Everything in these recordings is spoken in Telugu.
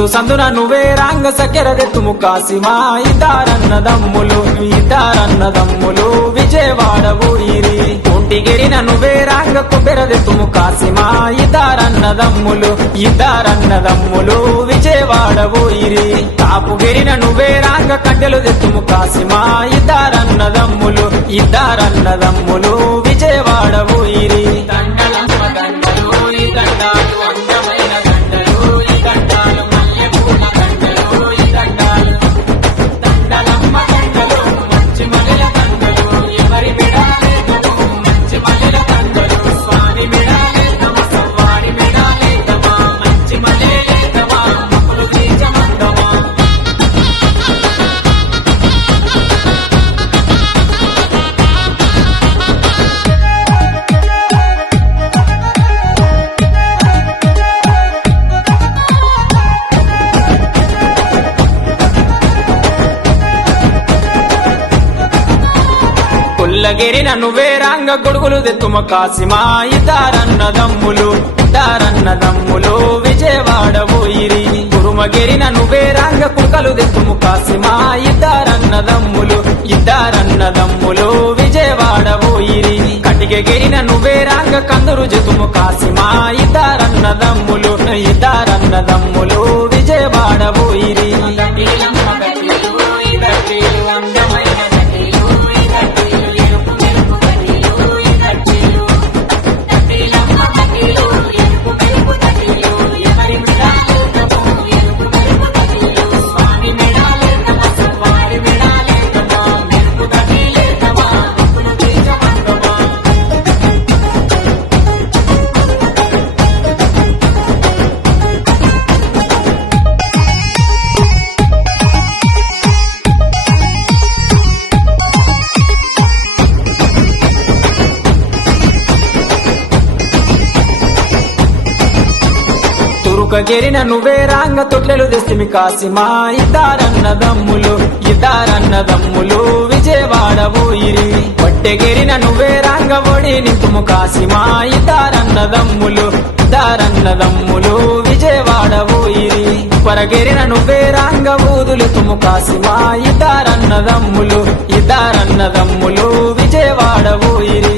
సందు సందున నువ్వే రాంగ సకెరదెత్తుము కాసిమా ఇద్దారన్నదమ్ములు విజయవాడ ఊయిరి ఒంటిగిరిన నువ్వే రాంగ కొబ్బెరదెత్తుము కాసిమా ఇద్దారన్నదమ్ములు విజయవాడ ఊయిరి కాపుగిరిన నువ్వే రాంగ కట్టెలు తెత్తుము కాసిమా ఇద్దారన్నదమ్ములు విజయవాడ ఊయిరి పుల్లగిరిన నువ్వే రాంగ గొడుగులు తెత్తుమ కాసిమా ఇద్దారన్నదమ్ములు విజయవాడ ఊయిరి కురుమగిరిన నువ్వే రాంగ కుడుకలు తెత్తుము కాసిమా ఇద్దారన్నదమ్ములు విజయవాడ ఊయిరి కటికెగిరిన నువ్వే రాంగ కందురు జతుము కాసిమా ఇద్దారన్నదమ్ములు విజయవాడ ఊయిరి తురుకగిరిన నువ్వే రాంగ తొట్లెలు తెస్తిమి కాసిమా ఇద్దారన్నదమ్ములు విజయవాడ ఊయిరి వట్టెగిరిన నువ్వే రాంగ ఒడి నింపుము కాసిమా ఇద్దారన్నదమ్ములు విజయవాడ ఊయిరి పరగిరిన నువ్వే రాంగ ఊదులెత్తుము కాసిమా ఇద్దారన్నదమ్ములు విజయవాడ ఊయిరి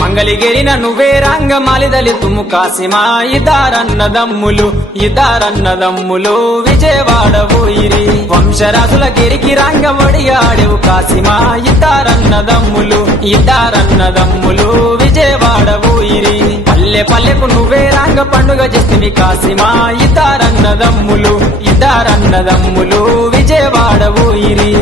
మంగళగిరిన నువ్వే రాంగ మాలిదలితుము కాసిమా ఇద్దారన్నదమ్ములు విజయవాడ ఊయిరి వంశరాజుల గిరికి రాంగ ఒడియాడెవు కాసిమా ఇద్దారన్నదమ్ములు విజయవాడ ఊయిరి పల్లె పల్లెకు నువ్వే రాంగ పండుగ చేస్తివి కాసిమా ఇద్దారన్నదమ్ములు విజయవాడ ఊయిరి